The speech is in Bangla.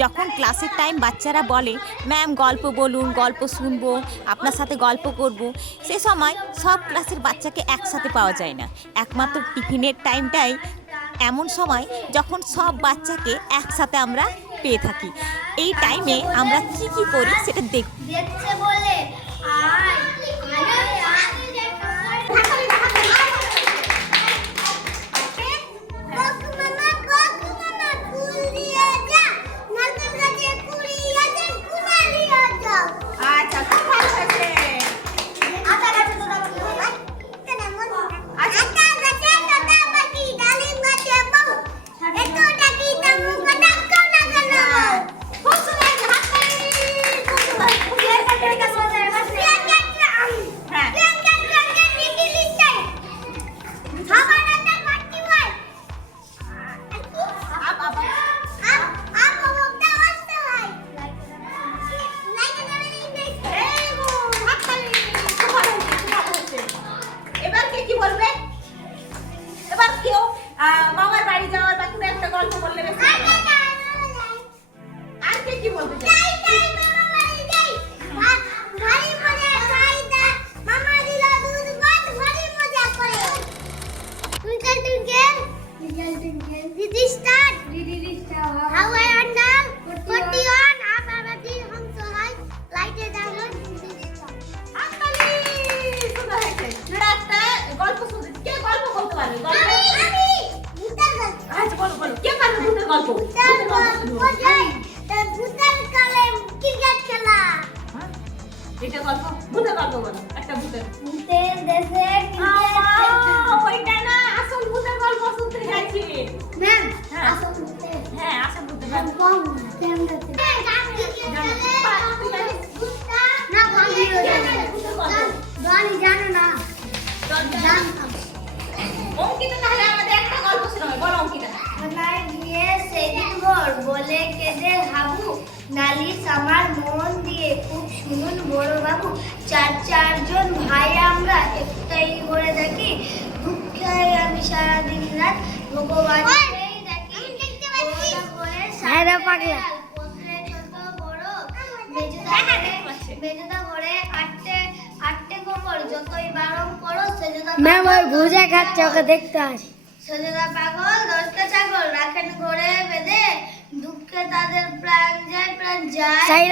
যখন ক্লাসের টাইম বাচ্চারা বলে ম্যাম গল্প বলুন, গল্প শুনবো, আপনার সাথে গল্প করব, সে সময় সব ক্লাসের বাচ্চাকে একসাথে পাওয়া যায় না। একমাত্র টিফিনের টাইমটাই এমন সময় যখন সব বাচ্চাকে একসাথে আমরা পেয়ে থাকি। এই টাইমে আমরা কি করি সেটা দেখতে বলে মামার বাড়ি যাওয়ার বা তুমি একটা গল্প বললে আর কি বলতে চাই? গল্প শুনতে কে গল্প বলতে পারবে? আচ্ছা বলো বলো, কে পারবে ভূতের গল্প? এটা গল্প, ভূতের গল্প বলো একটা ভূতের। ওইটা না, আসল ভূতের গল্প শুনতে যাচ্ছি ম্যাম। হ্যাঁ আসল ভূতের গল্প। জানো না অঙ্কিতা তাহলে আমাদের একটা গল্প শোনাবে, বলো অঙ্কিতা। গিয়ে সেদিন ভোর বলে কেঁদে হাবু, নালিশ আমার মন দিয়ে খুব শুনুন বড় বাবু, চারজন ভাই আমরা একটাই করে থাকি, দুঃখে আমি সারাদিন রাত ভগবান মেজদা ভরে আটটে গোবর, যতই বারণ করো সেজদা ভুজা খাচ্ছে, ওকে দেখতে আসি। সেজদা পাগল 10টা ছাগল রাখেন ঘরে বেঁধে, দুঃখে তাদের প্রাণ যায়